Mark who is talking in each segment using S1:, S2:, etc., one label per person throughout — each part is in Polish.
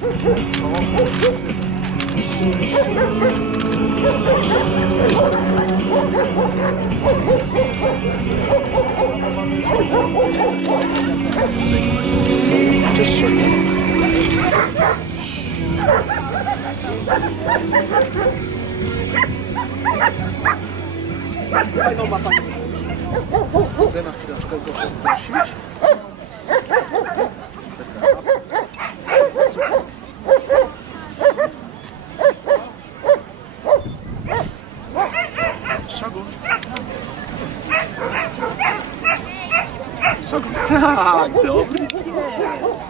S1: Just circle. Tego na chwileczkę go podnosić? Szagun. Szagun. Tak, dobry pies.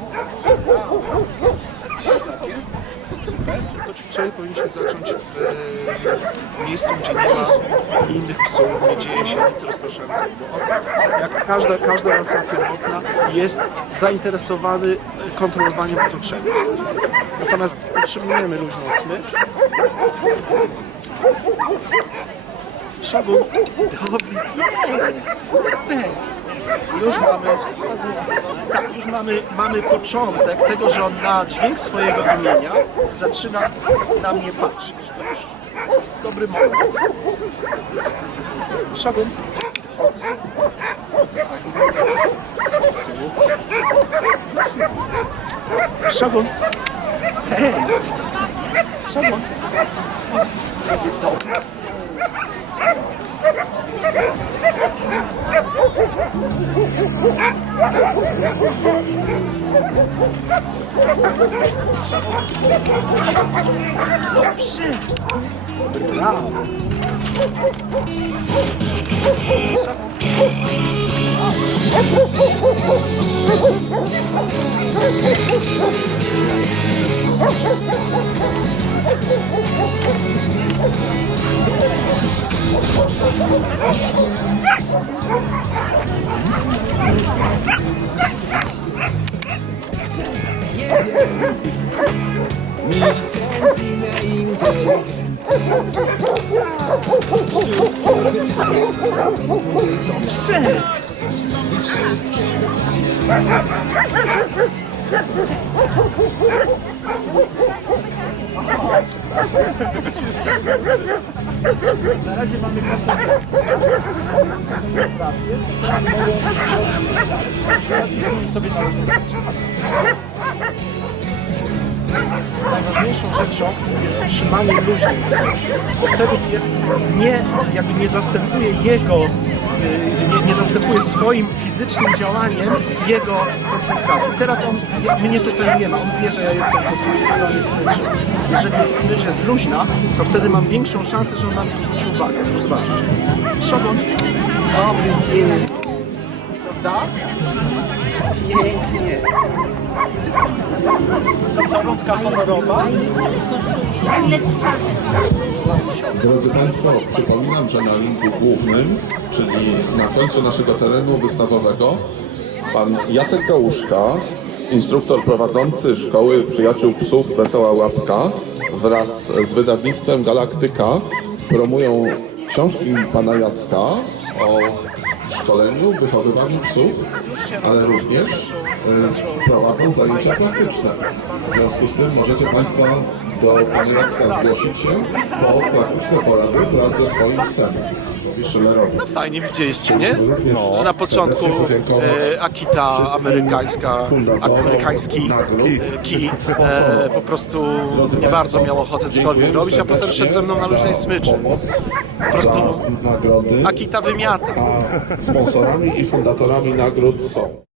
S1: Super. To ćwiczenie powinniśmy zacząć w e, miejscu, gdzie nie ma innych psów, nie dzieje się nic rozpraszającego. On, jak każda, każda rasa pierwotna, jest zainteresowany kontrolowaniem otoczenia. Natomiast utrzymujemy luźną smycz. Szabun. Dobry. Super. Już mamy, tak, już mamy, mamy początek tego, że on na dźwięk swojego imienia zaczyna na mnie patrzeć. To już dobry moment. Szabun. Szabun. Hej. Dobra. Dobrze. Brawo. Dobrze. Na razie mamy koncentrację. sobie należy Najważniejszą rzeczą jest utrzymanie luźnej smyczy. Bo wtedy pies nie, jakby nie zastępuje jego, y, nie, nie zastępuje swoim fizycznym działaniem jego koncentracji. Teraz on, my nie trenujemy, on wie, że ja jestem po drugiej stronie smyczy. Jeżeli smycz jest luźna, to wtedy mam większą szansę, że on na mnie zwróci uwagę. Tu zobaczysz. Szogon. Dobry pies. Prawda? Pięknie. Ta całątka honorowa.
S2: Drodzy Państwo, przypominam, że na linku głównym, czyli na końcu naszego terenu wystawowego, pan Jacek Kałuszka, instruktor prowadzący szkoły przyjaciół psów Wesoła Łapka wraz z wydawnictwem Galaktyka promują książki pana Jacka o szkoleniu, wychowywaniu psów, ale również e, prowadzą zajęcia praktyczne. W związku z tym możecie Państwo do pana Jacka zgłosić się po praktyczne porady wraz ze swoim psem. Schillerowi.
S1: Fajnie widzieliście, nie? No, na początku e, Akita amerykańska, amerykański e, kij e, po prostu nie bardzo miał ochotę cokolwiek robić, a potem szedł ze mną na luźnej smyczy. Po prostu Akita wymiata.
S2: sponsorami i fundatorami nagród są